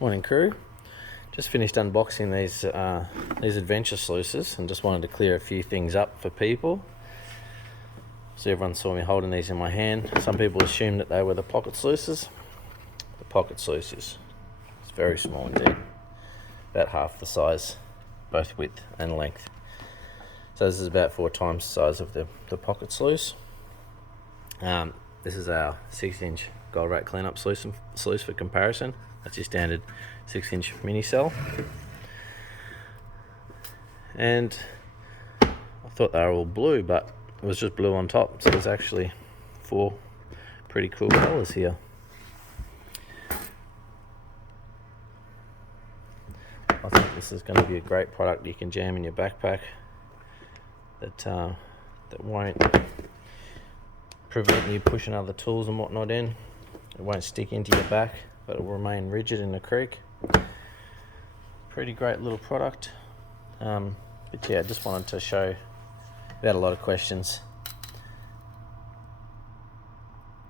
Morning crew. Just finished unboxing these adventure sluices and just wanted to clear a few things up for people. So everyone saw me holding these in my hand. Some people assumed that they were the pocket sluices. The pocket sluices. It's very small indeed. About half the size, both width and length. So this is about 4 times the size of the pocket sluice. This is our 6-inch gold rat cleanup sluice for comparison. That's your standard 6-inch mini cell. And I thought they were all blue, but it was just blue on top. So there's actually 4 pretty cool colours here. I think this is going to be a great product you can jam in your backpack that won't prevent you pushing other tools and whatnot in. It won't stick into your back, but it will remain rigid in the creek. Pretty great little product. But yeah, just wanted to show. We had a lot of questions.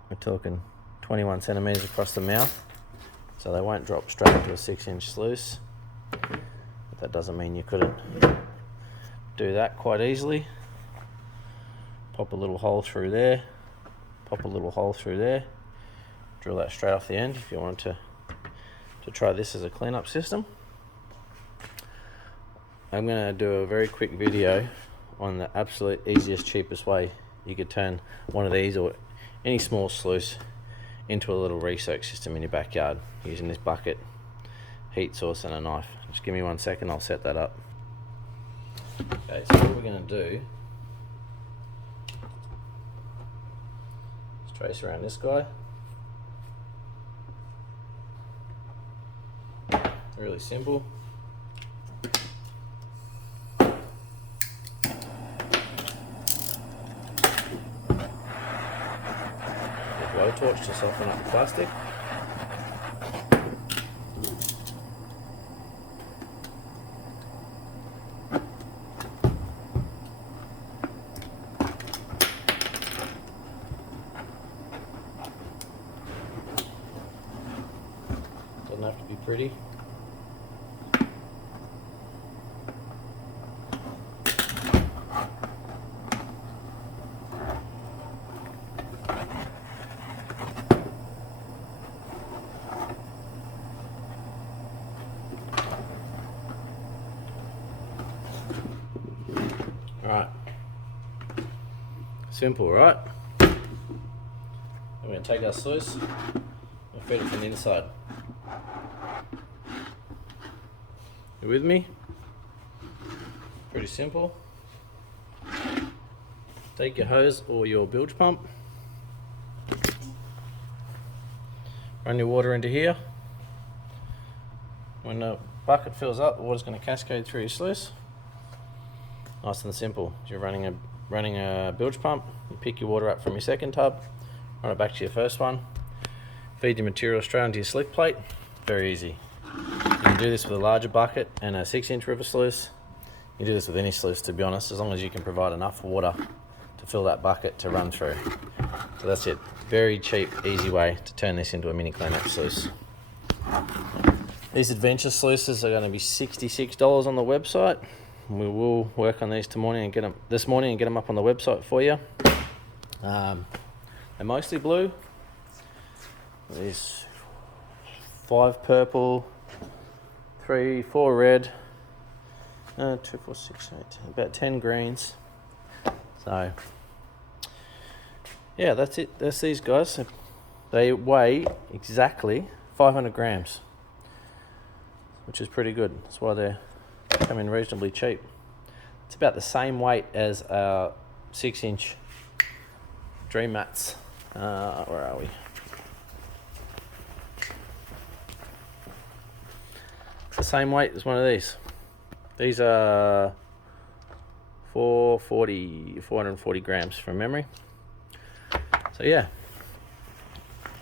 We're talking 21 centimeters across the mouth, so they won't drop straight into a 6-inch sluice. But that doesn't mean you couldn't do that quite easily. Pop a little hole through there, pop a little hole through there, drill that straight off the end if you wanted to try this as a cleanup system. I'm going to do a very quick video on the absolute easiest, cheapest way you could turn one of these or any small sluice into a little re-soak system in your backyard using this bucket, heat source and a knife. Just give me 1 second, I'll set that up. Okay, so what we're going to do is trace around this guy. Really simple. Blowtorch to soften up the plastic. Doesn't have to be pretty. Alright, simple, right? I'm going to take our sluice and feed it from the inside. You with me? Pretty simple. Take your hose or your bilge pump, run your water into here. When the bucket fills up, the water's going to cascade through your sluice. Nice and simple. You're running a bilge pump, you pick your water up from your second tub, run it back to your first one, feed your material straight onto your slick plate. Very easy. You can do this with a larger bucket and a 6-inch river sluice. You can do this with any sluice, to be honest, as long as you can provide enough water to fill that bucket to run through. So that's it. Very cheap, easy way to turn this into a mini cleanup sluice. These adventure sluices are going to be $66 on the website. We will work on these this morning and get them up on the website for you. They're mostly blue. There's 5 purple, 4 red, 2, 4, 6, 8, about 10 greens. So yeah, that's it. That's these guys. They weigh exactly 500 grams, which is pretty good. That's why they're coming reasonably cheap. It's about the same weight as our 6-inch dream mats. Where are we? It's the same weight as one of these. These are 440 grams from memory. So yeah.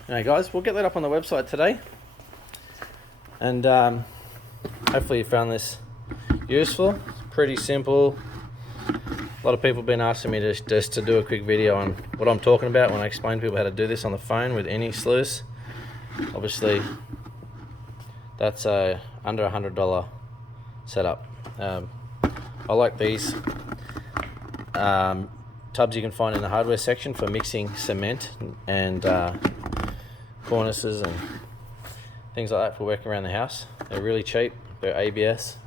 Anyway guys, we'll get that up on the website today. And hopefully you found this useful. Pretty simple. A lot of people have been asking me just to do a quick video on what I'm talking about when I explain to people how to do this on the phone with any sluice. Obviously That's a under $100 setup. I like these tubs you can find in the hardware section for mixing cement and cornices and things like that for working around the house. They're really cheap. They're ABS,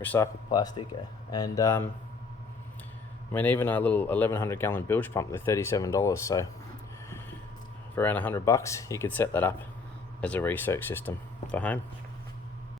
recycled plastic, and I mean, even a little 1100 gallon bilge pump, they're $37. So for around $100, you could set that up as a recirc system for home.